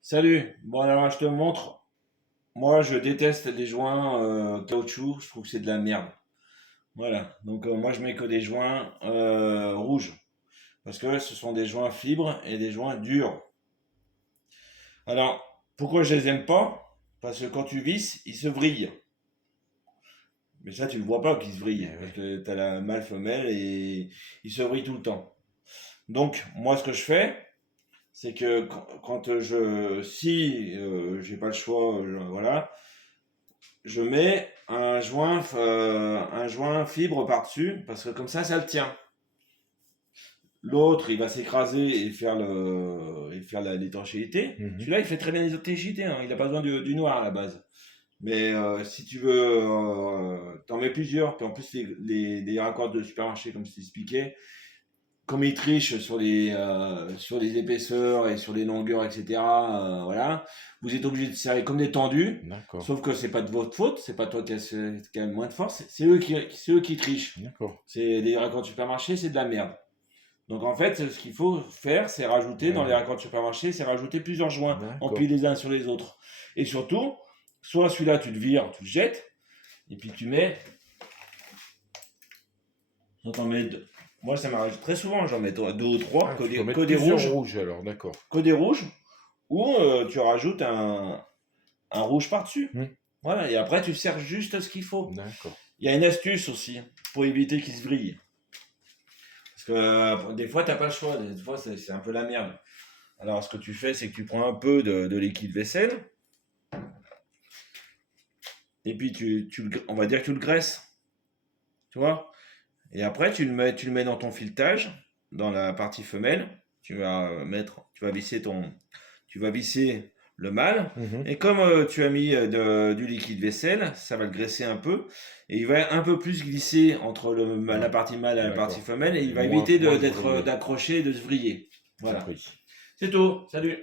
Salut, bon alors je te montre, moi je déteste les joints caoutchouc, je trouve que c'est de la merde. Voilà, donc moi je mets que des joints rouges, parce que ce sont des joints fibres et des joints durs. Alors, pourquoi je les aime pas? Parce que quand tu visses, ils se vrillent. Mais ça tu ne vois pas qu'ils se vrillent, Eh parce oui. que tu as la mâle femelle et ils se vrillent tout le temps. Donc moi ce que je fais, c'est que si j'ai pas le choix, voilà, je mets un joint fibre par-dessus, parce que comme ça le tient. L'autre, il va s'écraser et faire l'étanchéité. Mhm. Celui-là, il fait très bien l'étanchéité, hein. Il n'a pas besoin du noir à la base. Mais si tu veux, t'en mets plusieurs. Puis en plus, les raccords de supermarché, comme je t'expliquais, comme ils trichent sur les épaisseurs et sur les longueurs, etc., voilà, vous êtes obligé de serrer comme des tendus, D'accord, sauf que c'est pas de votre faute, c'est pas toi qui a le moins de force, c'est eux qui trichent. d'accord. C'est les raccords de supermarché, c'est de la merde. Donc en fait, ce qu'il faut faire, c'est rajouter dans les Ouais, raccords de supermarché, c'est rajouter plusieurs joints, empilés d'accord. les uns sur les autres. Et surtout, soit celui-là, tu le vires, tu le jettes, et puis tu mets, t'en mets deux. Moi, ça m'arrive très souvent, j'en mets deux ou trois, Ah, tu peux que mettre des plusieurs rouges, rouges alors, d'accord. ou tu rajoutes un rouge par-dessus. Hmm. Voilà, et après tu sers juste ce qu'il faut. D'accord. Il y a une astuce aussi pour éviter qu'il se vrille. Parce que des fois, t'as pas le choix, des fois, c'est un peu la merde. Alors, ce que tu fais, c'est que tu prends un peu de liquide vaisselle, et puis on va dire que tu le graisses, tu vois. Et après, tu le mets dans ton filetage, dans la partie femelle. Tu vas visser le mâle. Mhm. Et comme tu as mis du liquide vaisselle, ça va le graisser un peu. Et il va un peu plus glisser entre la Ah, partie mâle et la partie d'accord. femelle. Et il Et va moins, éviter moins se vriller. d'accrocher et de se vriller. Voilà. Compris. C'est tout. Salut.